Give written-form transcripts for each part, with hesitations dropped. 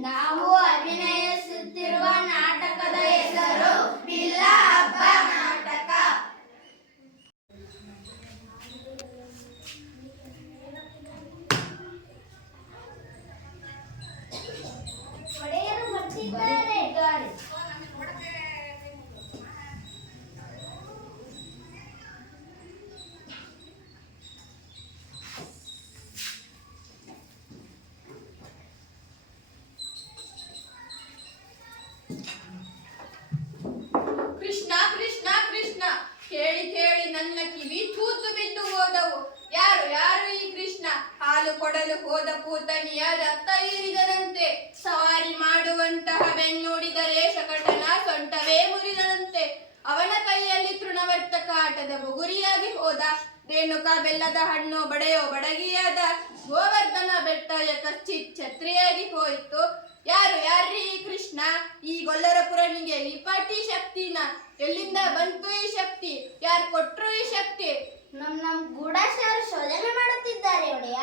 ನಾವು ಅಭಿನಯಿಸುತ್ತಿರುವ ನಾಟಕದ ಹೆಸರು ಬಿಲ್ಲ ಹಬ್ಬ ನಾಟಕ. ಒಡೆಯರು ಬರ್ತಿದ್ದಾರೆ. ಕೃಷ್ಣ ಕೃಷ್ಣ ಕೃಷ್ಣ ಕೇಳಿ ಕೇಳಿ ನನ್ನ ಕಿವಿ ತೂತು ಬಿದ್ದು ಹೋದವು. ಯಾರು ಯಾರು ಈ ಕೃಷ್ಣ? ಹಾಲು ಕೊಡಲು ಹೋದ ಪೂತನಿಯ ರಕ್ತ ಹೀರಿದರಂತೆ. ಸವಾರಿ ಮಾಡುವಂತಹ ಬೆನ್ನೋಡಿದರೆ ಶಕಟನ ಸೊಂಟವೇ ಮುರಿದರಂತೆ. ಅವನ ಕೈಯಲ್ಲಿ ತೃಣವರ್ತಕ ಆಟದ ಬುಗುರಿಯಾಗಿ ಹೋದ. ರೇಣುಕಾ ಬೆಲ್ಲದ ಹಣ್ಣು ಬಡೆಯೋ ಬಡಗಿಯಾದ. ಗೋವರ್ಧನ ಬೆಟ್ಟ ಕಚ್ಚಿತ್ ಛತ್ರಿಯಾಗಿ ಹೋಯಿತು. ಯಾರು ಯಾರ್ರೀ ಈ ಕೃಷ್ಣ? ಈ ಗೊಲ್ಲರಪುರನಿಗೆ ಈ ಪಾಟಿ ಶಕ್ತಿನ? ಎಲ್ಲಿಂದ ಬಂತು ಈ ಶಕ್ತಿ? ಯಾರು ಕೊಟ್ರು ಈ ಶಕ್ತಿ? ನಮ್ ಗೂಢಚಾರರು ಶೋಧನೆ ಮಾಡುತ್ತಿದ್ದಾರೆ ಒಡೆಯ.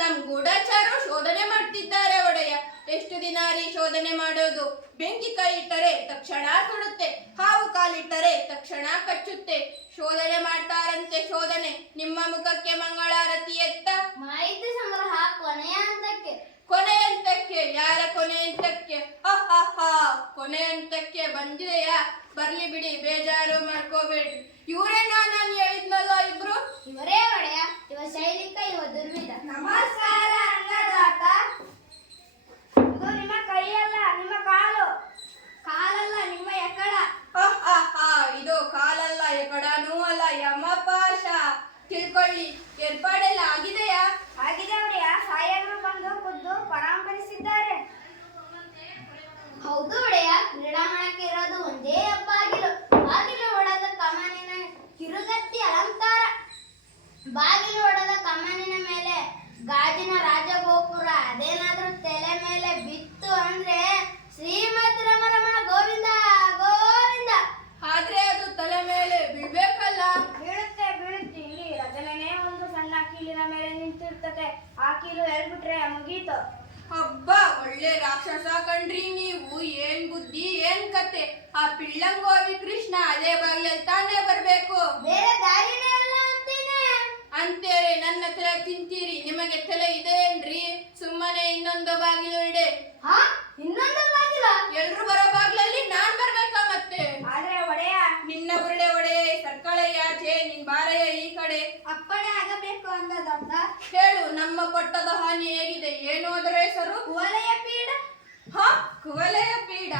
ನಮ್ ಗೂಢಚಾರರು ಶೋಧನೆ ಮಾಡ್ತಿದ್ದಾರೆ ಒಡೆಯ. ಎಷ್ಟು ದಿನ ರೀ ಶೋಧನೆ ಮಾಡೋದು? ಬೆಂಕಿ ಕೈ ಇಟ್ಟರೆ ತಕ್ಷಣ ಸುಡುತ್ತೆ, ಹಾವು ಕಾಲಿಟ್ಟರೆ ತಕ್ಷಣ ಕಚ್ಚುತ್ತೆ. ಶೋಧನೆ ಮಾಡ್ತಾರಂತೆ ಶೋಧನೆ. ನಿಮ್ಮ ಮುಖಕ್ಕೆ ಮಂಗಳಾರತಿ ಎತ್ತ. ಮಾಹಿತಿ ಸಂಗ್ರಹ ಕೊನೆಯ ಹಂತಕ್ಕೆ. ಕೊನೆ ಹಂತಕ್ಕೆ? ಯಾರ ಕೊನೆ ಹಂತಕ್ಕೆ? ಕೊನೆ ಹಂತಕ್ಕೆ ಬಂದಿದೆಯಾ? ಬರ್ಲಿ ಬಿಡಿ, ಬೇಜಾರು ಮಾಡ್ಕೋಬೇಡ್ರಿ. ಇವರೇನಾ ನಾನು ಹೇಳಿದ್ನಲ್ಲ ಇಬ್ರು? ಇವರೇ ಒಡೆಯ. ಇವ ಶೈಲಿಕ, ಇವ ದುರ್ವಿಧ. ನಮಸ್ಕಾರ ಅನ್ನದಾತ. ಇದು ನಿಮ್ಮ ಕೈಯಲ್ಲ, ನಿಮ್ಮ ಕಾಲು. ಕಾಲಲ್ಲ, ನಿಮ್ಮ ಎಕಡ. ಇದು ಕಾಲಲ್ಲ, ಎಕಡನೂ ಅಲ್ಲ, ಯಮಪಾಶ. ತಿಳ್ಕೊಳ್ಳಿ. ಏರ್ಪಾಡೆಲ್ಲ ಆಗಿದೆಯಾ? ಆಗಿದೆ ಒಡೆಯ. ಸಾಹೇಬರು ಬಂದು ಖುದ್ದು ಪರಾಮರ್ಶಿಸಿದ್ದಾರೆ. ಹೌದು ಒಡೆಯ. ಕ್ರೀಡಾಂಗಣಕ್ಕೆ ಇರೋದು ಒಂದೇ ಬಾಗಿಲು. ಬಾಗಿಲು ಹೊಡೆದ ಕಮಾನಿನ ಕಿರುಗತ್ತಿ ಅಲಂಕಾರ. ಬಾಗಿಲು ಹೊಡೆದ ಕಮಾನಿನ ಮೇಲೆ ಗಾಜಿನ ರಾಜಗೋಪುರ. ಅದೇನಾದ್ರೂ ತಲೆ ಮೇಲೆ ಬಿತ್ತು ಅಂದ್ರೆ ಶ್ರೀಮದ್ ರಮರಮಣ ಗೋವಿಂದ ಗೋವಿಂದ. ಆದ್ರೆ ಅದು ತಲೆ ಮೇಲೆ ಬೀಳ್ಬೇಕಲ್ಲ? ಬೀಳುತ್ತೆ ಬೀಳುತ್ತೆ. ಇಲ್ಲಿ ರಚನೆನೇ ಒಂದು ಸಣ್ಣ ಕೀಲಿನ ಮೇಲೆ ನಿಂತಿರ್ತದೆ. ಆ ಕೀಲು ಹೇಳ್ಬಿಟ್ರೆ ಮುಗೀತು. ಹಬ್ಬ, ಒಳ್ಳೆ ರಾಕ್ಷಸ ಕಣ್ರಿ ನೀವು. ಏನ್ ಬುದ್ಧಿ, ಏನ್ ಕತೆ. ಆ ಪಿಳ್ಳಂಗೋವಿ ಕೃಷ್ಣ ಅದೇ ಬಾಗಿಲಲ್ಲಿ ತಾನೇ ಬರ್ಬೇಕು. ಬೇರೆ ದಾರಿನೇ ಇಲ್ಲ ಅಂತೀನಿ. ಅಂತೇಳಿ ನನ್ನ ತಲೆ ತಿಂತೀರಿ? ನಿಮಗೆ ತಲೆ ಇದೆ ಏನ್ರಿ? ಸುಮ್ಮನೆ ಇನ್ನೊಂದು ಬಾಗಿಲು ಇಡೆ. ಇನ್ನೊಂದು ಬಾಗಿಲ? ಎಲ್ರು ಬರೋ ಬಾಗಿಲಲ್ಲಿ ನಾನ್ ಬರ್ಬೇಕಾ ಮತ್ತೆ? ಆದ್ರೆ ಒಡೆಯ, ನಿನ್ನ ಬುರುಡೆ ಒಡೆಯ ಸರ್ಕಳೆಯಾಚೆ, ನಿನ್ ಬಾರೆಯ ಈ ಕಡೆ. ಅಪ್ಪಣೆ ಆಗಬೇಕು ಅಂದದಂತ. ಹೇಳು, ನಮ್ಮ ಕೊಟ್ಟದ ಹಾನಿ ಹೇಗಿದೆ? ಏನು ಅದರ ಹೆಸರು? ಕುವಲಯ ಪೀಡ. ಕುವಲಯ ಪೀಡ?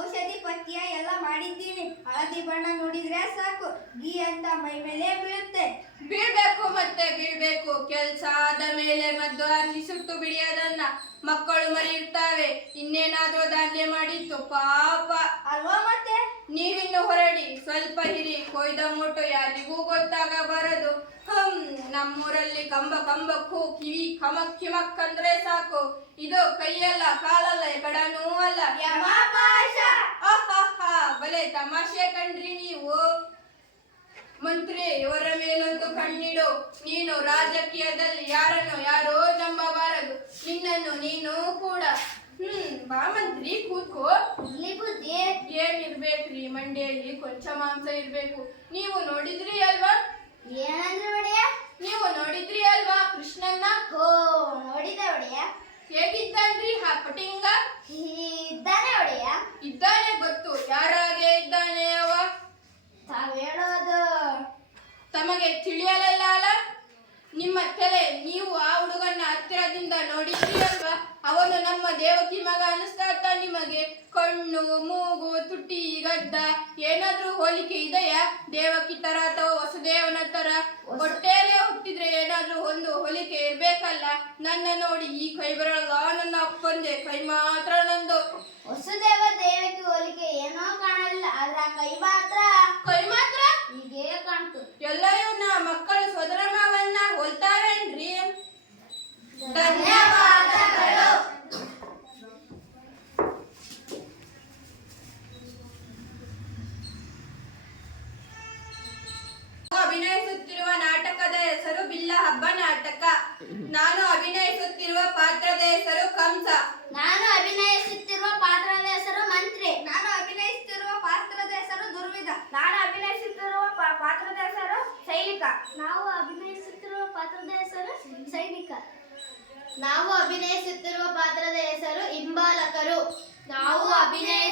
ಔಷಧಿ ಪಥ್ಯ ಎಲ್ಲ ಮಾಡಿದ್ದೀನಿ. ಹಳದಿ ಬಣ್ಣ ನೋಡಿದ್ರೆ ಸಾಕು, ಗೀ ಅಂತ ಮೈ ಮೇಲೆ ಬೀಳುತ್ತೆ. ಬೀಳ್ಬೇಕು, ಮತ್ತೆ ಬೀಳ್ಬೇಕು. ಕೆಲ್ಸ ಆದ ಮೇಲೆ ಮದ್ದು ಅಲ್ಲಿ ಸುಟ್ಟು ಬಿಡಿ ಅದನ್ನ. ಮಕ್ಕಳು ಮರಿ ಇರ್ತಾವೆ, ಇನ್ನೇನಾದ್ರೂ ದಾಂಧೆ ಮಾಡಿತ್ತು ಪಾಪ ಅಲ್ವಾ ಮತ್ತೆ? ನೀವಿನ್ನು ಹೊರಡಿ, ಸ್ವಲ್ಪ ಹಿರಿ. ಕೊಯ್ದ ಮೂಟು ಯಾರಿಗೂ ಗೊತ್ತಾಗಬಾರದು. ನಮ್ಮೂರಲ್ಲಿ ಕಂಬ ಕಂಬಕ್ಕೂ ಕಿವಿ ಕಮಕ್ ಕಿಮಕ್ ಅಂದ್ರೆ ಸಾಕು. ಇದು ಕೈಯಲ್ಲ, ಕಾಲಲ್ಲ, ಎಕಡನೂ ಅಲ್ಲ, ಯಮಪಾಶ. ಬಲೆ ತಮಾಷೆ ಕಣ್ರಿ ನೀವು. ಮಂತ್ರಿ, ಇವರ ಮೇಲೊಂದು ಕಣ್ಣಿಡು. ನೀನು ರಾಜಕೀಯದಲ್ಲಿ ಯಾರನ್ನು ಯಾರೋ ನಂಬಬಾರದು. ನಿನ್ನನ್ನು ನೀನು ಕೂಡ. ಬಾ ಮಂತ್ರಿ, ಕೂತ್ಕೋ. ಇಲ್ಲಿ ಬುದ್ಧಿ ಏನಿರ್ಬೇಕ್ರಿ ಮಂಡ್ಯಲ್ಲಿ? ಕೊಂಚ ಮಾಂಸ ಇರ್ಬೇಕು. ನೀವು ನೋಡಿದ್ರಿ ಅಲ್ವಾ? ಏನಂದ್ರೆ ಒಡೆಯ? ನೀವು ನೋಡಿದ್ರಿ ಅಲ್ವಾ ಕೃಷ್ಣನ್ನ? ನೋಡಿದೆ ಒಡೆಯ. ಹೇಗಿದ್ದಾನ್ರಿ ಆ ಪಟಿಂಗ? ಇದ್ದಾನೆ ಒಡೆಯ. ಇದ್ದಾನೆ ಗೊತ್ತು. ಯಾರಾಗೆ ಇದ್ದಾನೆ ಅವ? ತಾವ್ ಹೇಳೋದು ತಮಗೆ ತಿಳಿಯಲಿಲ್ಲ ಅಲ್ಲ? ನಿಮ್ಮ ತಲೆ. ನೀವು ಆ ಹುಡುಗನ್ನ ಹತ್ತಿರದಿಂದ ನೋಡಿದ್ರಿ ಅಲ್ವಾ? ಅವನು ನಮ್ಮ ದೇವಕಿ ಮಗ ಅನಿಸ್ತಾ ನಿಮಗೆ? ಕಣ್ಣು, ಮೂಗು, ತುಟಿ, ಗಡ್ಡ ಏನಾದ್ರೂ ಹೋಲಿಕೆ ಇದೆಯಾ? ದೇವಕಿ ತರ ಅಥವಾ ವಸುದೇವನ ತರ? ಹೊಟ್ಟೆಯಲ್ಲೇ ಹುಟ್ಟಿದ್ರೆ ಏನಾದ್ರೂ ಒಂದು ಹೋಲಿಕೆ ಇರ್ಬೇಕಲ್ಲ. ನನ್ನ ನೋಡಿ ಈ ಕೈ ಬರಲ್ಲ, ನನ್ನ ಅಪ್ಪಂದೆ ಕೈ ಮಾತ್ರ ನಂದು. ವಸುದೇವ ದೇವಕಿ ಹೋಲಿಕೆ ಏನೋ ಕಾಣಲಿಲ್ಲ, ಆದ್ರ ಕೈ ಮಾತ್ರ ಹೀಗೆ ಕಾಣ್ತು. ಎಲ್ಲ ಇವನ್ನ ಮಕ್ಕಳು ಸೋದರ ಮಾವನ್ನ ಹೋಲ್ತಾವೇನ್ರಿ? ಧನ್ಯವಾದಗಳು. ಅಭಿನಯಿಸುತ್ತಿರುವ ನಾಟಕದ ಹೆಸರು ಬಿಲ್ಲ ಹಬ್ಬ ನಾಟಕ. ನಾನು ಅಭಿನಯಿಸುತ್ತಿರುವ ಪಾತ್ರದ ಹೆಸರು ಕಂಸ. ನಾನು ಅಭಿನಯಿಸುತ್ತಿರುವ ಪಾತ್ರದ ಹೆಸರು ಮಂತ್ರಿ. ನಾನು ಅಭಿನಯಿಸುತ್ತಿರುವ ಪಾತ್ರದ ಹೆಸರು ದುರ್ವಿಧ. ನಾನು ಅಭಿನಯಿಸುತ್ತಿರುವ ಪಾತ್ರದ ಹೆಸರು ಸೈನಿಕ. ನಾವು ಅಭಿನಯಿಸುತ್ತಿರುವ ಪಾತ್ರದ ಹೆಸರು ಸೈನಿಕ. ನಾವು ಅಭಿನಯಿಸುತ್ತಿರುವ ಪಾತ್ರದ ಹೆಸರು ಹಿಂಬಾಲಕರು. ನಾವು ಅಭಿನಯ